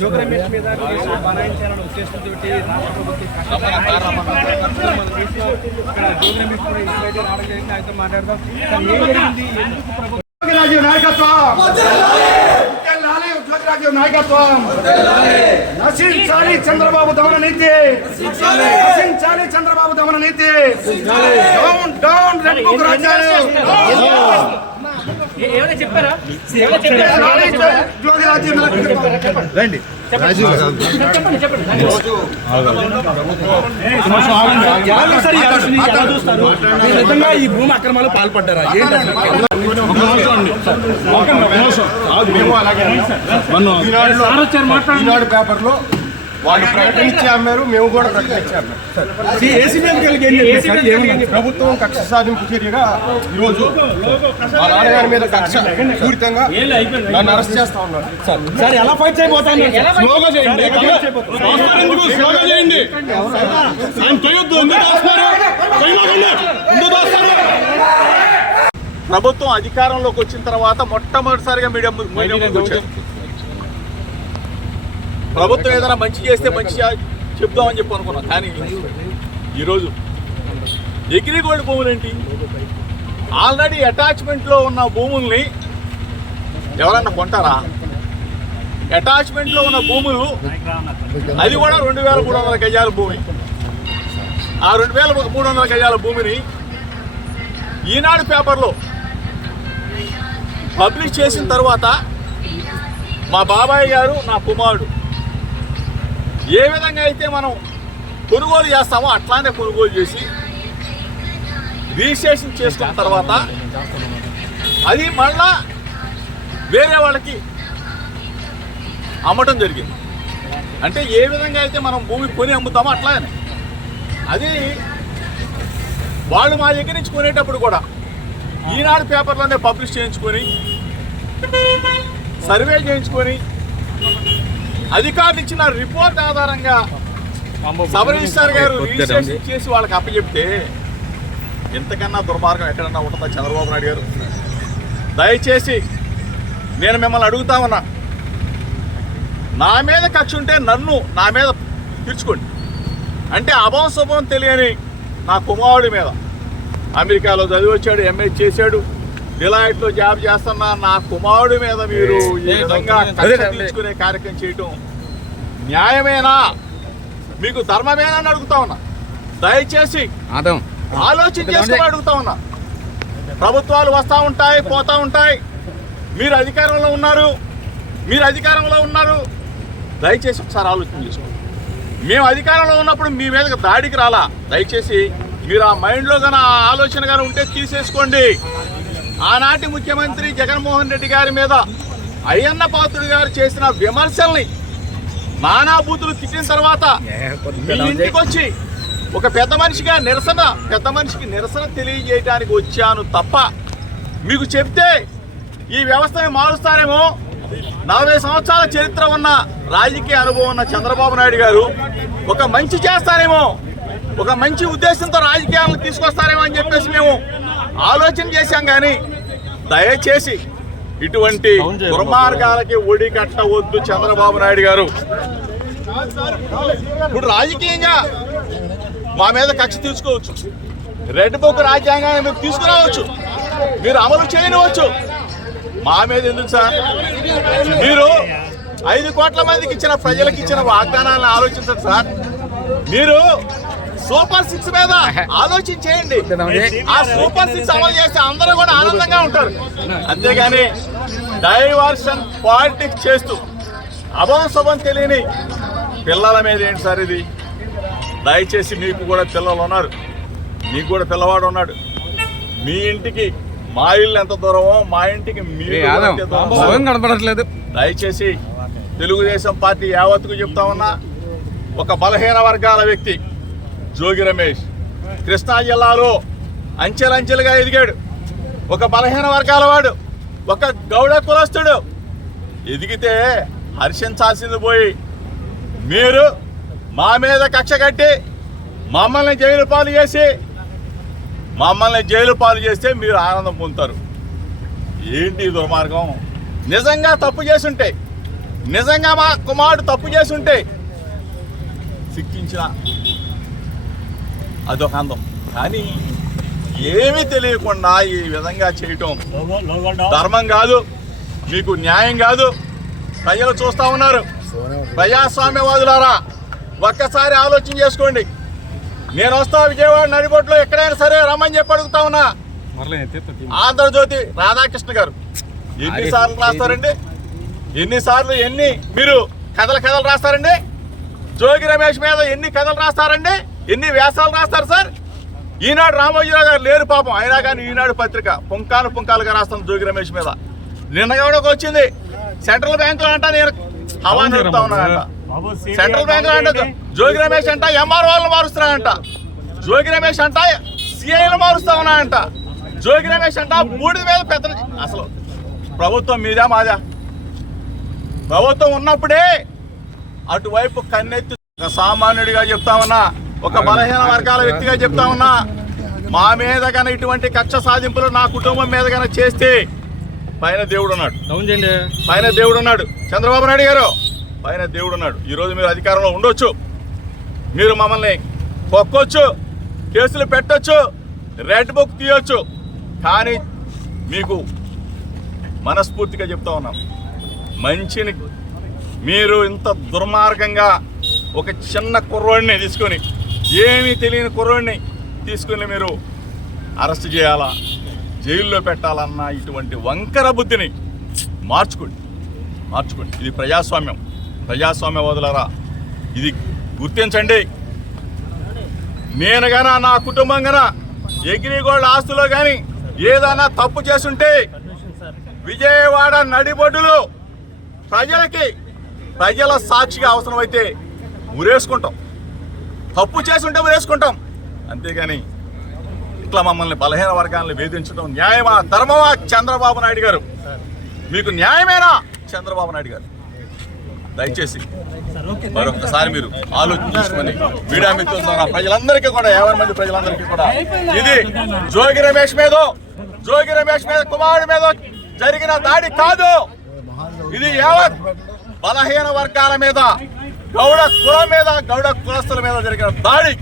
జోగ్రమేష్ మీద బనాయించాలని ఉద్దేశంతో జోగ్రమేష్ కూడా ఇంటికి రావడం జరిగింది. ఆయనతో మాట్లాడదాం. ఏం జరిగింది, ఎందుకు ప్రభుత్వం నాయకత్వం నశించాలి చంద్రబాబు దమన నీతి, నశించాలి చంద్రబాబు దమన నీతి. డౌన్ డౌన్ రెడ్ బుక్ రాజ్యాలు. చెప్పారా ఈ భూమి అక్రమాలు పాల్పడ్డారా? ఈనాడు పేపర్లో వాళ్ళు ప్రకటించి అమ్మారు, మేము కూడా ప్రకటించాము. ప్రభుత్వం కక్ష సాధింపు చర్యగా ఈరోజు మా నాన్నగారి మీద కక్ష పూరితంగా నన్ను అరెస్ట్ చేస్తా ఉన్నారు. సార్ ఎలా ఫైట్ చేయబోతాను? ప్రభుత్వం అధికారంలోకి వచ్చిన తర్వాత మొట్టమొదటిసారిగా మీడియా ముందుకు వచ్చారు. ప్రభుత్వం ఏదైనా మంచి చేస్తే మంచి చెప్దామని చెప్పి అనుకున్నాం. కానీ ఈరోజు అగ్రిగోల్డ్ భూములు ఏంటి? ఆల్రెడీ అటాచ్మెంట్లో ఉన్న భూముల్ని ఎవరన్నా కొంటారా? అటాచ్మెంట్లో ఉన్న భూములు అది కూడా 2300 గజాల భూమి. ఆ 2300 గజాల భూమిని ఈనాడు పేపర్లో పబ్లిష్ చేసిన తర్వాత మా బాబాయ్ గారు, నా కుమారుడు ఏ విధంగా అయితే మనం కొనుగోలు చేస్తామో అట్లానే కొనుగోలు చేసి రిజిస్ట్రేషన్ చేసుకున్న తర్వాత అది మళ్ళా వేరే వాళ్ళకి అమ్మటం జరిగింది. అంటే ఏ విధంగా అయితే మనం భూమి కొని అమ్ముతామో అట్లానే అది వాళ్ళు మా దగ్గర నుంచి కొనేటప్పుడు కూడా ఈనాడు పేపర్లోనే పబ్లిష్ చేయించుకొని సర్వే చేయించుకొని అధికారులు ఇచ్చిన రిపోర్ట్ ఆధారంగా సబ్ రిజిస్ట్రార్ గారు రిజిస్ట్రేషన్ చేసి వాళ్ళకి అప్పచెప్తే ఇంతకన్నా దుర్మార్గం ఎక్కడన్నా ఉంటుందా చంద్రబాబు నాయుడు గారు? దయచేసి నేను మిమ్మల్ని అడుగుతా ఉన్నా, నా మీద కక్ష ఉంటే నా మీద తీర్చుకోండి. అంటే అభం శుభం తెలియని నా కుమారుడి మీద అమెరికాలో చదివి వచ్చాడు, ఎంఏ చేశాడు, డిలాయిట్లో జాబ్ చేస్తున్నా నా కుమారుడి మీద మీరు ఈ విధంగా కక్ష తీర్చుకునే కార్యక్రమం చేయటం న్యాయమేనా? మీకు ధర్మమేనా అని అడుగుతా ఉన్నా. దయచేసి ఆలోచన చేసుకుని అడుగుతా ఉన్నా. ప్రభుత్వాలు వస్తూ ఉంటాయి, పోతూ ఉంటాయి. మీరు అధికారంలో ఉన్నారు, దయచేసి ఒకసారి ఆలోచన చేసుకోండి. మేము అధికారంలో ఉన్నప్పుడు మీ మీదకి దాడికి రాలా. దయచేసి మీరు ఆ మైండ్లో కానీ ఆ ఆలోచన కానీ ఉంటే తీసేసుకోండి. ఆనాటి ముఖ్యమంత్రి జగన్మోహన్ రెడ్డి గారి మీద అయ్యన్న పాత్రుడు గారు చేసిన విమర్శల్ని నానా బూతులు తిట్టిన తర్వాత మీ ఇంటికి వచ్చి ఒక పెద్ద మనిషికి నిరసన తెలియజేయడానికి వచ్చాను తప్ప మీకు చెప్తే ఈ వ్యవస్థని మారుస్తారేమో. 40 సంవత్సరాల చరిత్ర ఉన్న రాజకీయ అనుభవం ఉన్న చంద్రబాబు నాయుడు గారు ఒక మంచి చేస్తారేమో, ఒక మంచి ఉద్దేశంతో రాజకీయాలను తీసుకొస్తారేమో అని చెప్పేసి మేము ఆలోచన చేశాం. కానీ దయచేసి ఇటువంటి దుర్మార్గాలకి ఒడి కట్టవద్దు చంద్రబాబు నాయుడు గారు. ఇప్పుడు రాజకీయంగా మా మీద కక్ష తీసుకోవచ్చు, రెడ్ బుక్ రాజ్యాంగాన్ని మీరు తీసుకురావచ్చు, మీరు అమలు చేయనివచ్చు. మా మీద ఎందుకు సార్? మీరు 5 కోట్ల మందికి ఇచ్చిన ప్రజలకు ఇచ్చిన వాగ్దానాలను ఆలోచించండి సార్. మీరు సూపర్ 6 మీద ఆలోచన చేయండి. ఆ సూపర్ 6 అమలు చేస్తే అందరూ కూడా ఆనందంగా ఉంటారు. అంతేగాని డైవర్షన్ పాలిటిక్స్ చేస్తూ అభం శుభం తెలియని పిల్లల మీద ఏంటి సార్ ఇది? దయచేసి మీకు కూడా పిల్లలు ఉన్నారు, మీకు కూడా పిల్లవాడు ఉన్నాడు. మీ ఇంటికి మా ఇల్లు ఎంత దూరమో మా ఇంటికి మీరు కనపడట్లేదు. దయచేసి తెలుగుదేశం పార్టీ యావత్తుకు చెప్తా ఉన్నా, ఒక బలహీన వర్గాల వ్యక్తి జోగి రమేష్ కృష్ణా జిల్లాలో అంచెలంచెలుగా ఎదిగాడు. ఒక బలహీన వర్గాల వాడు, ఒక గౌడ కులస్తుడు ఎదిగితే హర్షించాల్సింది పోయి మీరు మా మీద కక్ష కట్టి మమ్మల్ని జైలు పాలు చేస్తే మీరు ఆనందం పొందుతారు. ఏంటి ఈ దుర్మార్గం? నిజంగా తప్పు చేసుంటే, నిజంగా మా కుమారుడు తప్పు చేసుంటే శిక్షించిన అదొక అందం. కానీ ఏమీ తెలియకుండా ఈ విధంగా చేయటం ధర్మం కాదు, మీకు న్యాయం కాదు. ప్రజలు చూస్తా ఉన్నారు. ప్రజాస్వామ్యవాదులారా, ఒక్కసారి ఆలోచన చేసుకోండి. నేను వస్తా విజయవాడ నడిబొట్టులో ఎక్కడైనా సరే రమ్మని చెప్పి అడుగుతా ఉన్నా. ఆంధ్రజ్యోతి రాధాకృష్ణ గారు ఎన్నిసార్లు రాస్తారండి? ఎన్ని మీరు కథలు రాస్తారండి? జోగి రమేష్ మీద ఎన్ని కథలు రాస్తారండి? ఎన్ని వ్యాసాలు రాస్తారు సార్? ఈనాడు రామోజీరావు గారు లేరు పాపం, అయినా కానీ ఈనాడు పత్రిక పుంకాలుగా రాస్తాను జోగి రమేష్ మీద. నిన్న కూడా వచ్చింది, సెంట్రల్ బ్యాంకులో అంట నేను హవా నడుపుతా ఉన్నానంట. సెంట్రల్ బ్యాంకులో అంట జోగి రమేష్ అంట ఎంఆర్ఓలను మారుస్తున్నానంట. జోగి రమేష్ అంట సిఐలు మారుస్తా ఉన్నానంట. జోగి రమేష్ అంట బూడిద మీద పెద్ద. అసలు ప్రభుత్వం మీదా మాదా? ప్రభుత్వం ఉన్నప్పుడే అటువైపు కన్నెత్తి ఒక సామాన్యుడిగా చెప్తా ఉన్నా, ఒక బలహీన వర్గాల వ్యక్తిగా చెప్తా ఉన్నా, మా మీద కన్నా ఇటువంటి కక్ష సాధింపులు నా కుటుంబం మీద కన్నా చేస్తే పైన దేవుడు ఉన్నాడు. పైన దేవుడు ఉన్నాడు. చంద్రబాబు నాయుడు గారు, పైన దేవుడు ఉన్నాడు. ఈరోజు మీరు అధికారంలో ఉండొచ్చు, మీరు మమ్మల్ని పొక్కొచ్చు, కేసులు పెట్టొచ్చు, రెడ్ బుక్ తీయొచ్చు. కానీ మీకు మనస్ఫూర్తిగా చెప్తా ఉన్నాం, మంచిని మీరు ఇంత దుర్మార్గంగా ఒక చిన్న కుర్రోడిని తీసుకొని, ఏమీ తెలియని కుర్రోడిని తీసుకొని మీరు అరెస్ట్ చేయాలా, జైల్లో పెట్టాలన్న ఇటువంటి వంకర బుద్ధిని మార్చుకోండి. ఇది ప్రజాస్వామ్యవాదులారా, ఇది గుర్తించండి. నేను గానా నా కుటుంబం గానా అగ్రిగోల్డ్ ఆస్తులో కానీ ఏదైనా తప్పు చేసుంటే విజయవాడ నడిబొడ్డులో ప్రజల సాక్షిగా అవసరమైతే ఉరేసుకుంటాం. తప్పు చేసుంటే ఉరేసుకుంటాం. అంతేగాని ఇట్లా మమ్మల్ని బలహీన వర్గాలను వేధించడం న్యాయమా, ధర్మమా? చంద్రబాబు నాయుడు గారు, మీకు న్యాయమేనా? చంద్రబాబు నాయుడు గారు, దయచేసి మరొకసారి మీరు ఆలోచించుకొని మీడియా మిత్రుల ద్వారా ప్రజలందరికీ కూడా 50 మంది ప్రజలందరికీ కూడా ఇది జోగి రమేష్ మీద కుమారుడి మీద జరిగిన దాడి కాదు. ఇది యావత్ బలహీన వర్గాల మీద, గౌడ కులం మీద, గౌడ కులస్తుల మీద జరిగిన దాడి.